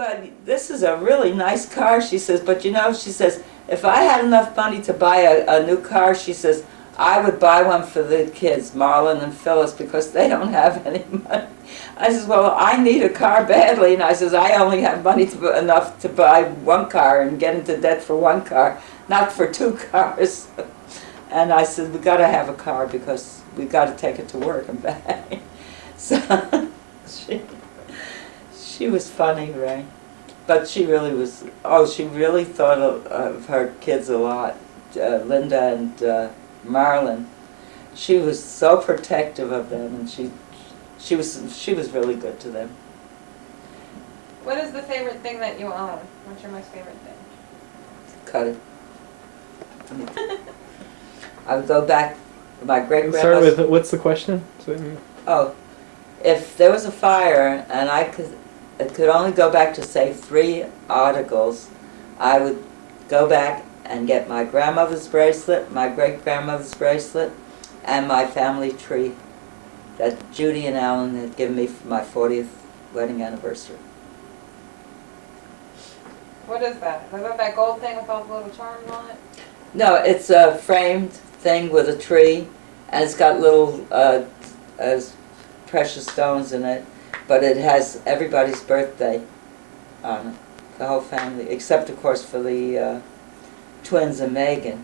well, this is a really nice car, she says, but you know, she says, if I had enough money to buy a new car, she says, I would buy one for the kids, Marlon and Phyllis, because they don't have any money. I says, well, I need a car badly, and I says, I only have money enough to buy one car and get into debt for one car, not for two cars. And I said, we got to have a car because we got to take it to work and back. So she was funny, Ray. But she really was, she really thought of her kids a lot, Linda and Marlon. She was so protective of them, and she was really good to them. What is the favorite thing that you own? What's your most favorite thing? Cut it. I would go back to my great-grandma's. Start with, what's the question? Oh, if there was a fire and it could only go back to, say, 3 articles, I would go back and get my grandmother's bracelet, my great-grandmother's bracelet, and my family tree that Judy and Alan had given me for my 40th wedding anniversary. What is that? Is that gold thing with all the little charms on it? No, it's a framed thing with a tree, and it's got little precious stones in it, but it has everybody's birthday on it, the whole family, except of course for the twins and Megan.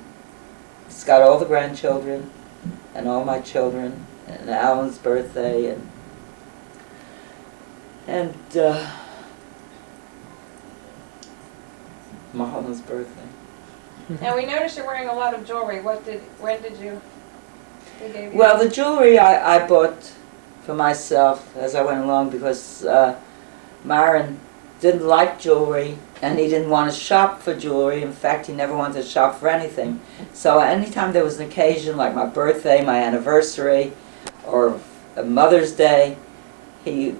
It's got all the grandchildren and all my children and Alan's birthday and Marlon's birthday. And we noticed you're wearing a lot of jewelry. When did you? Who gave you? Well, the jewelry I bought for myself as I went along because Myron didn't like jewelry and he didn't want to shop for jewelry. In fact, he never wanted to shop for anything. So anytime there was an occasion like my birthday, my anniversary, or a Mother's Day, when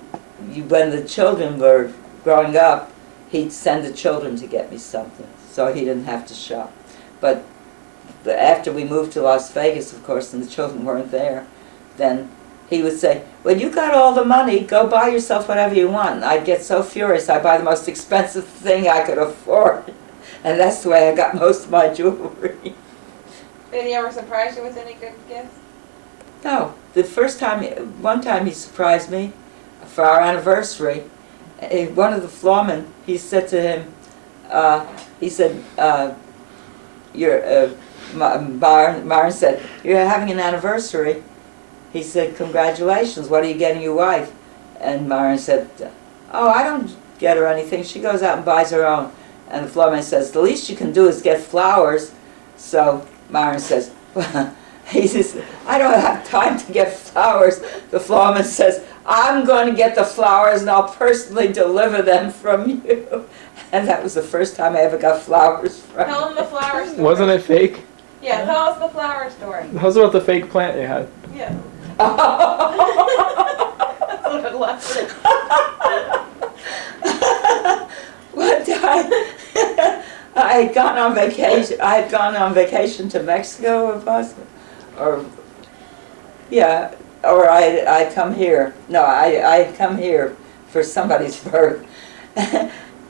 the children were growing up, he'd send the children to get me something, so he didn't have to shop. But after we moved to Las Vegas, of course, and the children weren't there, then he would say, well, you got all the money, go buy yourself whatever you want. And I'd get so furious, I'd buy the most expensive thing I could afford. And that's the way I got most of my jewelry. Did he ever surprise you with any good gifts? No. One time he surprised me for our anniversary. One of the floormen, he said to him, Myron said, you're having an anniversary. He said, congratulations, what are you getting your wife? And Myron said, oh, I don't get her anything. She goes out and buys her own. And the floorman says, the least you can do is get flowers. So Myron says, he says, I don't have time to get flowers. The floorman says, I'm going to get the flowers and I'll personally deliver them from you. And that was the first time I ever got flowers from Tell him the flower story. Wasn't it fake? Yeah, tell us the flower story. How's about the fake plant you had? Yeah. That's what it left. One time, I had gone on vacation. I had gone on vacation to Mexico, or I'd come here. No, I had come here for somebody's birth,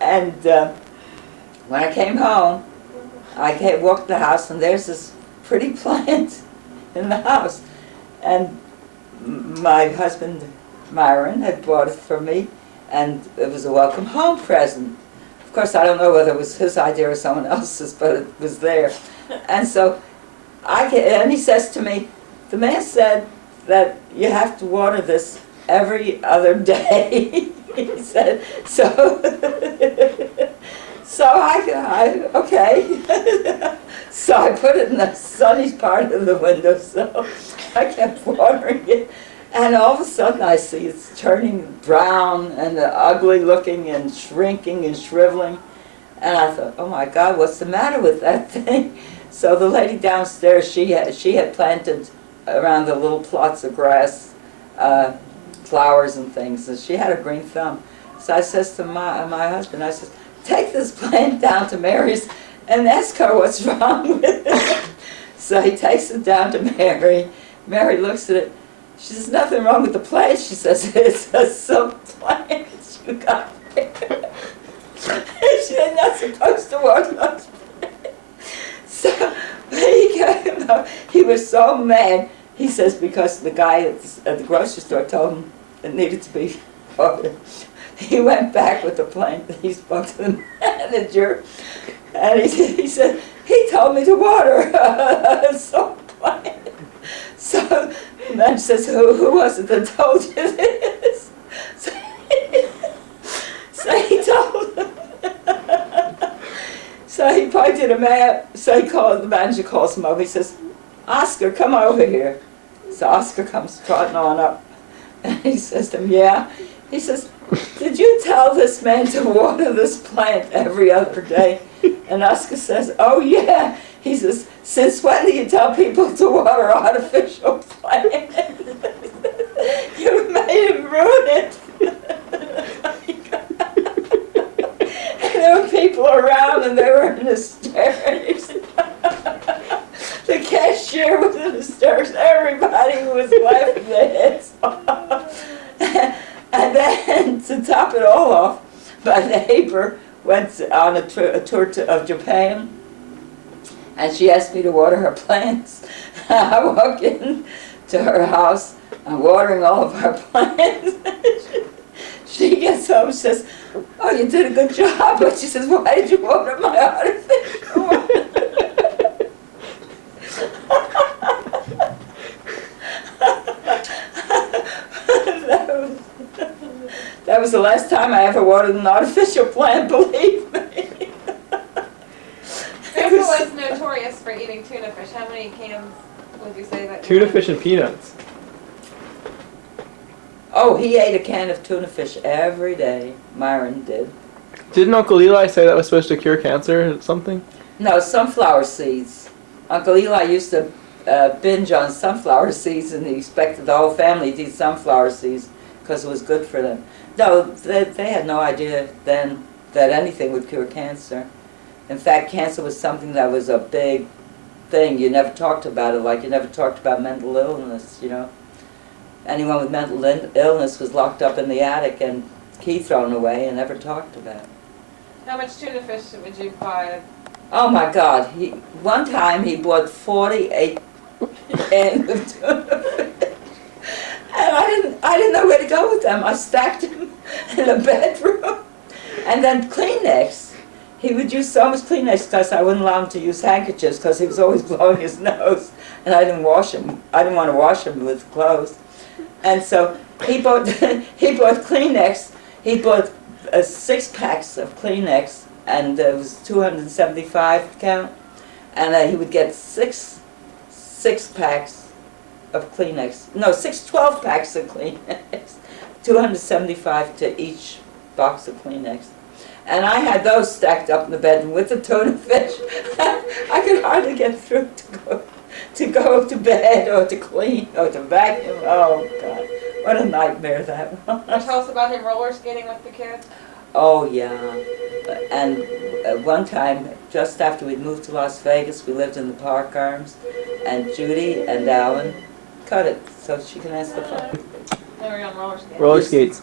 and when I came home, I walked the house, and there's this pretty plant in the house, and my husband Myron had bought it for me, and it was a welcome home present. Of course, I don't know whether it was his idea or someone else's, but it was there. And so and he says to me, the man said that you have to water this every other day. He said, so okay. So I put it in the sunny part of the window, so I kept watering it. And all of a sudden I see it's turning brown and ugly looking and shrinking and shriveling. And I thought, oh my God, what's the matter with that thing? So the lady downstairs, she had planted around the little plots of grass, flowers and things, and she had a green thumb. So I says to my husband, I says, take this plant down to Mary's and ask her what's wrong with it. So he takes it down to Mary. Mary looks at it. She says, nothing wrong with the plant. She says, it's a silk plant you got there. us to water those plants. So he came up, he was so mad. He says because the guy at the grocery store told him it needed to be watered. He went back with the plant. He spoke to the manager, and he said, he told me to water some plant. So the manager says, who was it that told you this? So he told him. So he pointed him out. So the manager calls him over. He says, Oscar, come over here. So Oscar comes trotting on up. And he says to him, yeah. He says, did you tell this man to water this plant every other day? And Oscar says, oh yeah. He says, since when do you tell people to water artificial plants? You made him ruin it. And there were people around and they were in hysterics. The cashier was in hysterics. Everybody was laughing their heads off. And then, to top it all off, my neighbor went on a tour of Japan, and she asked me to water her plants. I walk in to her house, I'm watering all of her plants. She gets home, she says, oh, you did a good job, but she says, why did you water my artificial one? That was the last time I ever watered an artificial plant, believe me. Grandpa was notorious for eating tuna fish. How many cans would you say that? Tuna fish and peanuts. Oh, he ate a can of tuna fish every day. Myron did. Didn't Uncle Eli say that was supposed to cure cancer or something? No, sunflower seeds. Uncle Eli used to binge on sunflower seeds, and he expected the whole family to eat sunflower seeds because it was good for them. No, they had no idea then that anything would cure cancer. In fact, cancer was something that was a big thing. You never talked about it, like you never talked about mental illness, you know. Anyone with mental illness was locked up in the attic and key thrown away and never talked about it. How much tuna fish would you buy? Oh my God! One time he bought 48 cans of tuna fish. And I didn't know where to go with them. I stacked them in a bedroom. And then Kleenex. He would use so much Kleenex because I wouldn't allow him to use handkerchiefs because he was always blowing his nose. And I didn't wash him. I didn't want to wash him with clothes. And so he bought Kleenex. He bought 6 packs of Kleenex, and it was 275 count. And he would get six packs of Kleenex. No, 12 packs of Kleenex. 275 to each box of Kleenex. And I had those stacked up in the bedroom with the tuna fish. I could hardly get through to go to bed or to clean or to vacuum. Oh God, what a nightmare that was. Tell us about him roller skating with the kids. Oh yeah, and one time, just after we'd moved to Las Vegas, we lived in the Park Arms, and Judy and Alan cut it so she can ask the phone. They were on roller skating. Roller skates.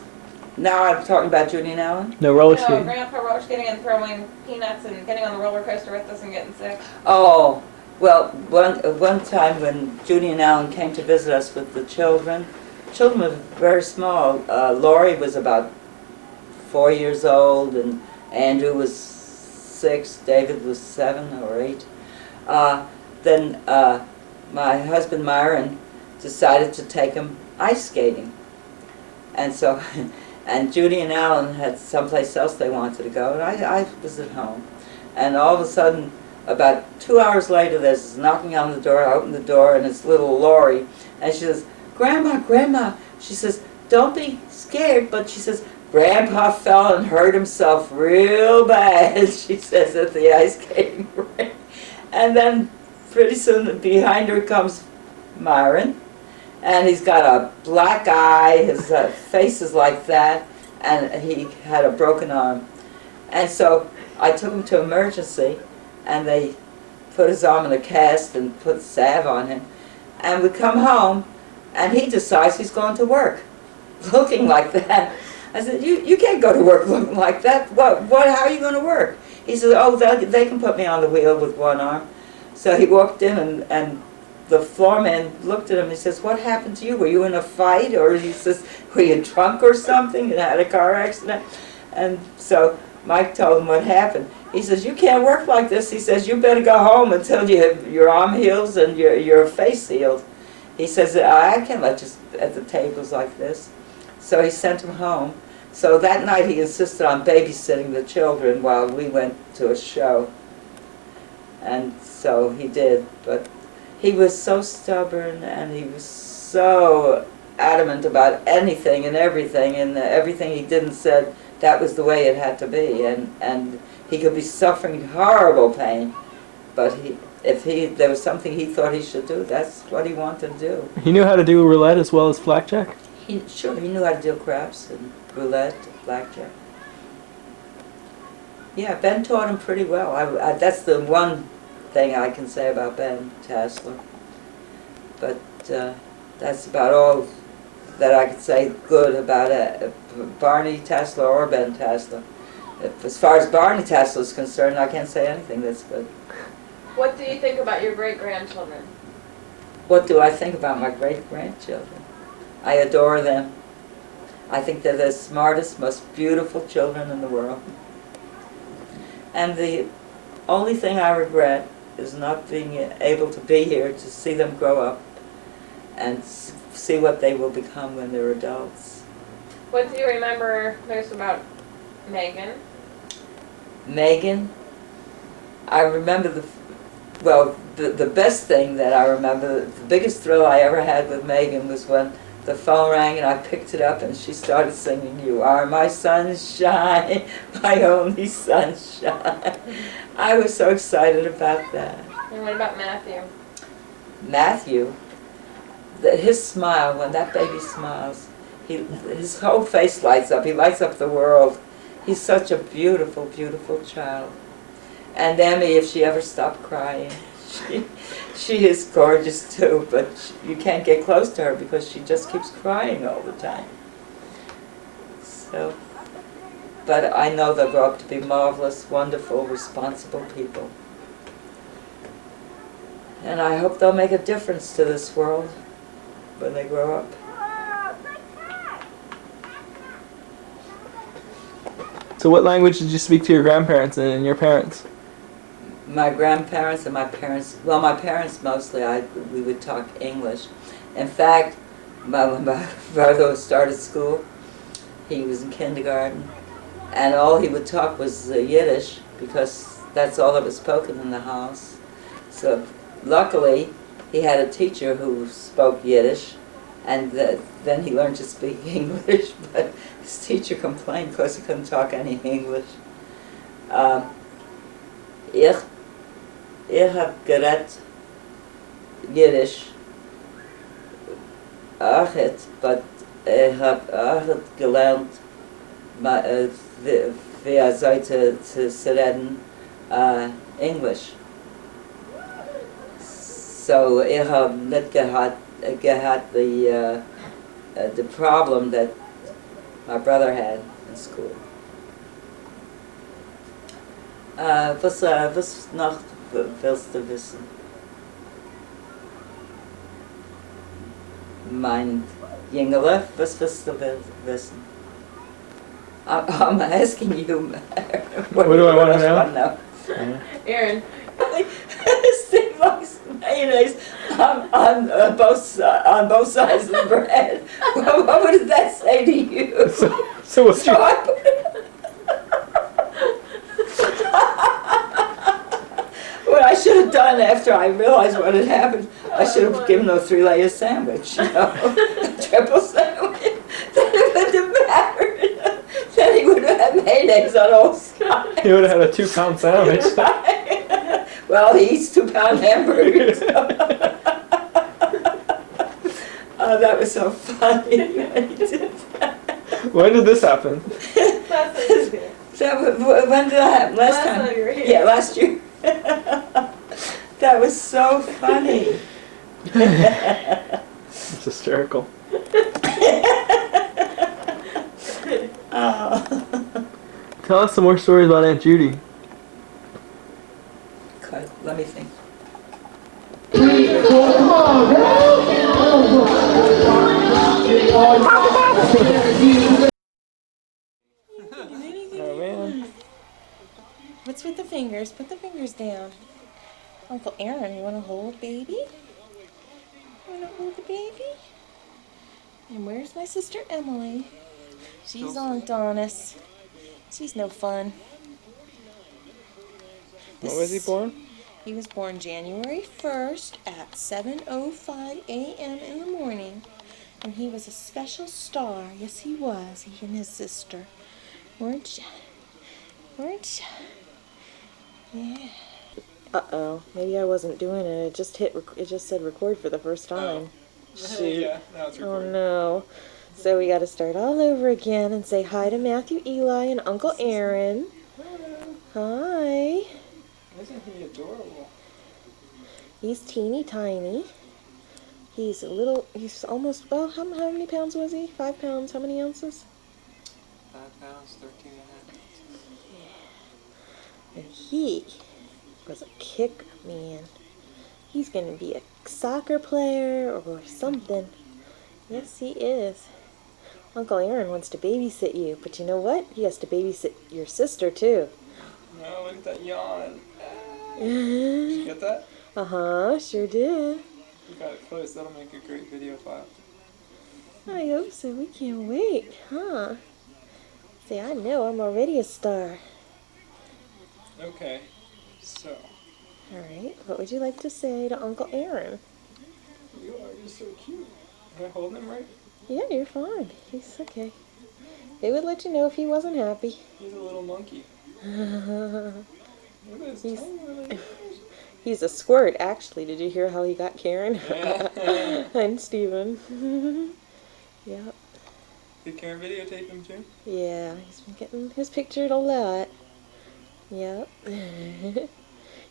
Now I'm talking about Judy and Alan? No, roller No, skating. Grandpa roller skating and throwing peanuts and getting on the roller coaster with us and getting sick. Oh, well, one time when Judy and Alan came to visit us with the children were very small. Lori was about 4 years old, and Andrew was 6, David was 7 or 8. Then my husband Myron decided to take him ice skating. And so, and Judy and Alan had someplace else they wanted to go, and I was at home. And all of a sudden, about 2 hours later, there's this knocking on the door. I open the door, and it's little Lori, and she says, "Grandma, Grandma," she says, "don't be scared," but she says, "Grandpa fell and hurt himself real bad," she says, at the ice skating rink. And then pretty soon behind her comes Myron, and he's got a black eye, his face is like that, and he had a broken arm. And so I took him to emergency, and they put his arm in a cast and put salve on him. And we come home, and he decides he's going to work, looking like that. I said, you can't go to work looking like that. How are you going to work? He said, oh, they can put me on the wheel with one arm. So he walked in and the floorman looked at him and he says, what happened to you? Were you in a fight? Or he says, were you drunk or something and had a car accident? And so Mike told him what happened. He says, you can't work like this. He says, you better go home until your arm heals and your face heals. He says, I can't let you at the tables like this. So he sent him home. So that night he insisted on babysitting the children while we went to a show. And so he did, but he was so stubborn and he was so adamant about anything and everything he did and said, that was the way it had to be. And he could be suffering horrible pain, but if there was something he thought he should do, that's what he wanted to do. He knew how to do roulette as well as blackjack? He knew how to deal craps and roulette, blackjack. Yeah, Ben taught him pretty well. That's the one thing I can say about Ben Tassler. But that's about all that I could say good about Barney Tassler or Ben Tassler. As far as Barney Tassler is concerned, I can't say anything that's good. What do you think about your great-grandchildren? What do I think about my great-grandchildren? I adore them. I think they're the smartest, most beautiful children in the world. And the only thing I regret is not being able to be here to see them grow up and see what they will become when they're adults. What do you remember most about Megan? Megan, I remember the best thing that I remember, the biggest thrill I ever had with Megan was when the phone rang and I picked it up and she started singing, "You are my sunshine, my only sunshine." I was so excited about that. And what about Matthew? Matthew, his smile, when that baby smiles, his whole face lights up. He lights up the world. He's such a beautiful, beautiful child. And Emmy, if she ever stopped crying, she is gorgeous too, but you can't get close to her because she just keeps crying all the time. So, but I know they'll grow up to be marvelous, wonderful, responsible people. And I hope they'll make a difference to this world when they grow up. So what language did you speak to your grandparents and your parents? My grandparents and my parents, well, my parents mostly, we would talk English. In fact, when my brother started school, he was in kindergarten, and all he would talk was Yiddish, because that's all that was spoken in the house. So luckily, he had a teacher who spoke Yiddish, and then he learned to speak English, but his teacher complained because he couldn't talk any English. Ich habe geredet Yiddish, achet, but ich habe achet gelernt, wie sollte zu reden English. So ich habe nicht gehabt the problem that my brother had in school. Was noch willst du wissen? Mein Jüngere, was willst du wissen? I'm asking you. What do I want to know? Aaron. Steve likes mayonnaise on both sides of the bread. What would that say to you? So what's your... I put it. What I should have done after I realized what had happened, I should have given him a 3-layer sandwich, a triple sandwich. Then it wouldn't have mattered. Then he would have had mayonnaise on all sides. He would have had a 2-pound sandwich. Right. Well, he eats 2-pound hamburgers. Oh, that was so funny when he did that. When did this happen? Last time you were here. When did that happen? Last time? Time you were here. Yeah, last year. That was so funny. It's hysterical. Oh. Tell us some more stories about Aunt Judy. Okay, let me think. Oh man. What's with the fingers? Put the fingers down. Uncle Aaron, you want to hold baby? Want to hold the baby? And where's my sister Emily? She's on Donis. She's no fun. When was he born? He was born January 1st at 7:05 a.m. in the morning. And he was a special star. Yes, he was. He and his sister. Weren't you? Weren't you? Yeah. Uh-oh. Maybe I wasn't doing it. It just it just said record for the first time. Shoot. Yeah, now it's Oh recording. no. So we got to start all over again and say hi to Matthew, Eli, and Uncle Aaron. Hi. Isn't he adorable? He's teeny tiny. He's almost, well, how many pounds was he? 5 pounds. How many ounces? 5 pounds, 13 and a half. And he was a kicker, man. He's going to be a soccer player or something. Yes, he is. Uncle Aaron wants to babysit you, but you know what? He has to babysit your sister, too. No, look at that yawn. Did Uh-huh, you get that? sure did. You got it close. That'll make a great video file. I hope so. We can't wait, huh? See, I know I'm already a star. Okay, so All right, what would you like to say to Uncle Aaron? you are just so cute. Am I holding him right? Yeah, you're fine. He's okay. They would let you know if he wasn't happy. He's a little monkey. Look at his He's- tiny little ears. He's a squirt, actually. Did you hear how he got Karen? Yeah. And Steven. Yep. Did Karen videotape him too? Yeah, he's been getting his pictured a lot. Yep.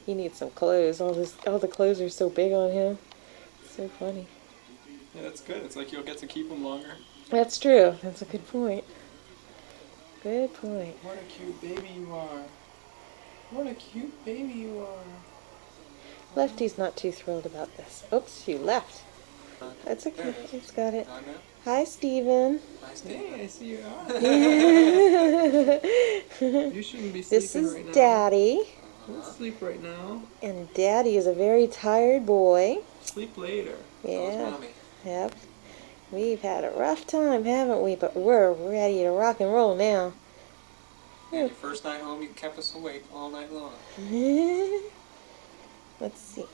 He needs some clothes. All the clothes are so big on him. It's so funny. Yeah, that's good. It's like you'll get to keep him longer. That's true. That's a good point. Good point. What a cute baby you are. What a cute baby you are. Lefty's not too thrilled about this. Oops, you left. That's okay. He's got it. Hi, Steven. Nice day. Hey, I see you are. This You shouldn't be sleeping is right now. Daddy. Don't sleep right now. And Daddy is a very tired boy. Sleep later. Yeah. Mommy? Yep. We've had a rough time, haven't we? But we're ready to rock and roll now. Yeah, your first night home, you kept us awake all night long. Let's see.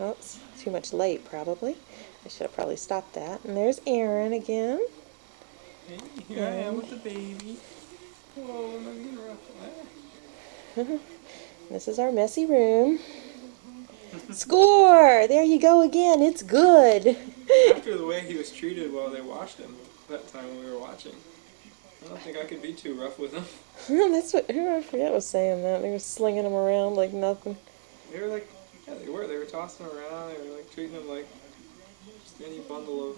Oops, too much light probably. I should have probably stopped that. And there's Aaron again. Hey, here I am with the baby. Whoa, I'm not getting rough. This is our messy room. Score! There you go again. It's good. After the way he was treated while they washed him that time when we were watching, I don't think I could be too rough with him. That's what, who I forget was saying that. They were slinging him around like nothing. They were like, yeah, they were tossing him around. They were like treating him like just any bundle of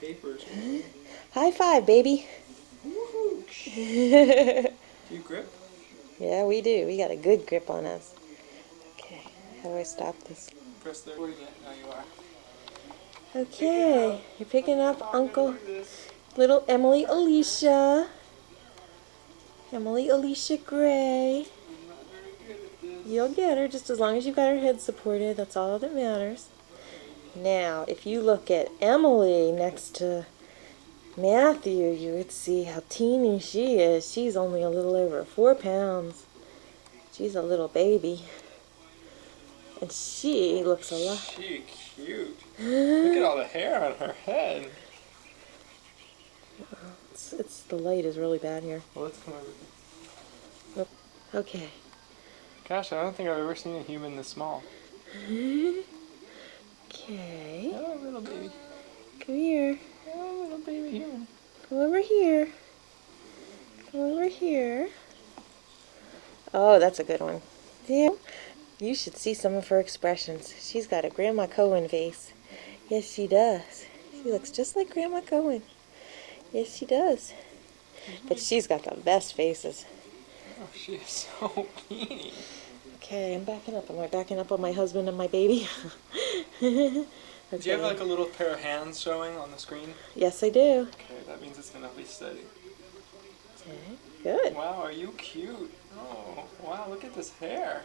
papers. High five, baby. Woohoo! Do you grip? Yeah, we do. We got a good grip on us. Okay, how do I stop this? Press there. Now you are. Okay, you're picking up Uncle, little Emily Alicia. Emily Alicia Gray. You'll get her just as long as you've got her head supported. That's all that matters. Now, if you look at Emily next to Matthew, you would see how teeny she is. She's only a little over 4 pounds. She's a little baby. And she looks a lot. She cute. Look at all the hair on her head. It's the light is really bad here. Well, let's come over. Okay. Gosh, I don't think I've ever seen a human this small. Okay. Oh, little baby. Come here. Oh, little baby human. Come over here. Come over here. Oh, that's a good one. Yeah. You should see some of her expressions. She's got a Grandma Cohen face. Yes, she does. She looks just like Grandma Cohen. Yes, she does. But she's got the best faces. Oh, she is so mean. Okay, I'm backing up. Am I backing up on my husband and my baby? Okay. Do you have like a little pair of hands showing on the screen? Yes, I do. Okay, that means it's gonna be steady. Okay, good. Wow, are you cute? Oh, wow, look at this hair.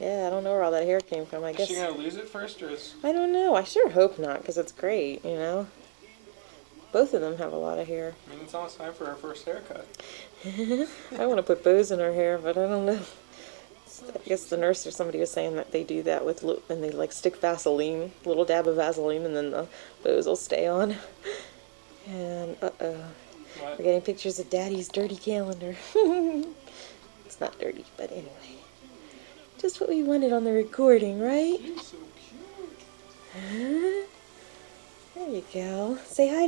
Yeah, I don't know where all that hair came from. I Is guess she gonna lose it first, or is... I don't know. I sure hope not, because it's great, you know. Both of them have a lot of hair. I mean, it's almost time for her first haircut. I want to put bows in her hair, but I don't know. I guess the nurse or somebody was saying that they do that with, and they like stick Vaseline, a little dab of Vaseline, and then the bows will stay on. And What? we're getting pictures of Daddy's dirty calendar. It's not dirty, but anyway, just what we wanted on the recording, right? She's so cute. There you go. Say hi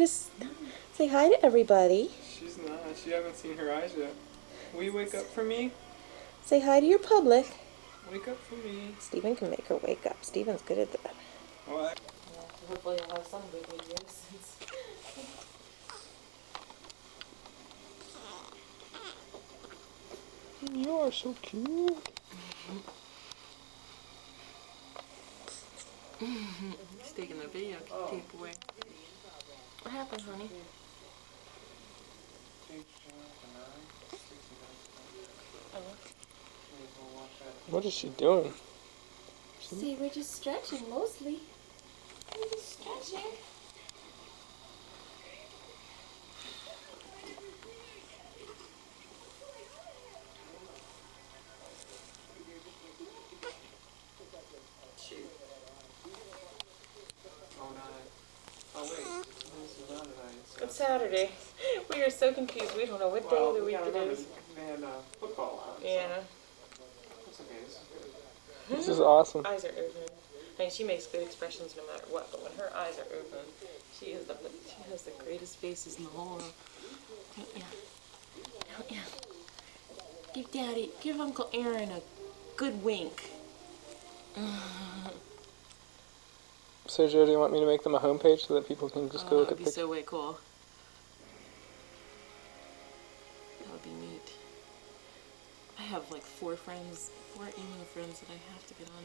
to everybody. She's not. She haven't seen her eyes yet. Will you wake up for me? Say hi to your public. Wake up for me. Stephen can make her wake up. Stephen's good at that. What? Yeah, hopefully you'll have some good videos. You are so cute. He's taking the video tape away. What happened, honey? What is she doing? See, we're just stretching mostly. We're just stretching. It's Saturday. We are so confused. We don't know what day of the week it is. They had football on. Yeah. It's okay. This is good. This is awesome. Eyes are open. I mean, she makes good expressions no matter what, but when her eyes are open, she has the greatest faces in the whole world. Don't ya? Don't ya? Give Uncle Aaron a good wink. So, Joe, do you want me to make them a homepage so that people can just go look at That'd be pictures? so way cool. That would be neat. I have like 4 email friends that I have to get on.